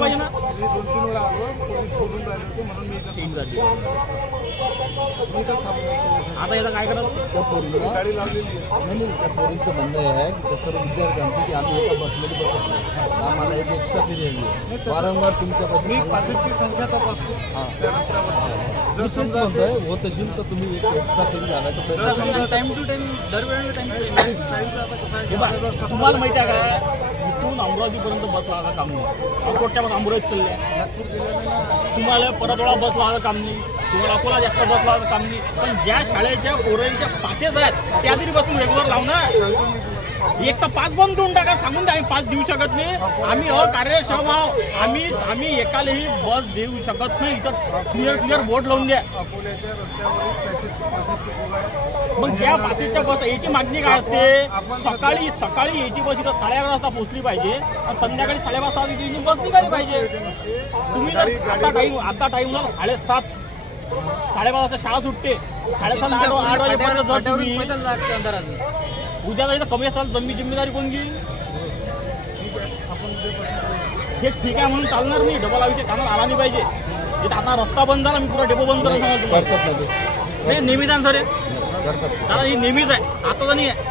पाहिजे ना मी दोन तीन वेळा आलो पोलीस बोलून राहिले होते म्हणून मी इथं तीन झाली मी इथं थांबलो त्याच्यासाठी. आता याचं काय करत त्या पोरीला गाडी लावलेली आहे नाही नाही त्या पोरींचं म्हणणं हे आहे की त्या सर्व विद्यार्थ्यांचं की आम्ही एका बसमध्ये बसत नाही आम्हाला एक एक्स्ट्रा पिरियड आहे तर- वारंवार तुमच्यापाशी मी सांगतो. पासेसची संख्या तपासतो हां. त्या रस्त्यावर मी जर समजा होत असेल तर तुम्ही एक एक्स्ट्रा तरी जर प्रयत्न समजा टाइम टू टाइम दरवेळेला टाइम हे तुम्हाला माहिती आहे का इथून अमरावतीपर्यंत बस लागा काम नाही. अकोटच्या बस अमरावती चालल्या. तुम्हाला परतवाडा बस लावायचं काम नाही. तुम्हाला अकोला जास्त बस लावायचं काम नाही. पण ज्या शाळेच्या पोरांच्या पासेस आहेत त्या तरी बस तुम्ही रेग्युलर लावणार एक तर पाच बंद देऊन टाका सांगून द्या आम्ही पाच देऊ शकत नाही. आम्ही अकार्यक्षम आहोत. आम्ही आम्ही एकालाही बस देऊ शकत नाही. इथं क्लिअर क्लिअर बोर्ड लावून द्या. मग ज्या बसेसच्या बस याची मागणी काय असते? सकाळी सकाळी याची बस इथं साडे अकरा वाजता पोहोचली पाहिजे आणि संध्याकाळी साडेपाच वाजता बस निघाली पाहिजे. तुम्ही जर आता टाईम आता टाईम झाला साडेसात साडेपाच वाजता शाळा सुटते. साडेसात आठ आठ वाजेपर्यंत जर तुम्ही. उद्या जर कमी असाल जम्मी जिम्मेदारी कोण घेईल? हे ठीक आहे म्हणून चालणार नाही. डबल आयुष्य कानावर आला नाही पाहिजे. इथं आता रस्ता बंद झाला मी पुरा डेपो बंद करतो सांगा तुम्हाला. करतात ना ते. नाही नेहमीच आहे. सर दादा ही नेहमीच आहे. आता तर नाही आहे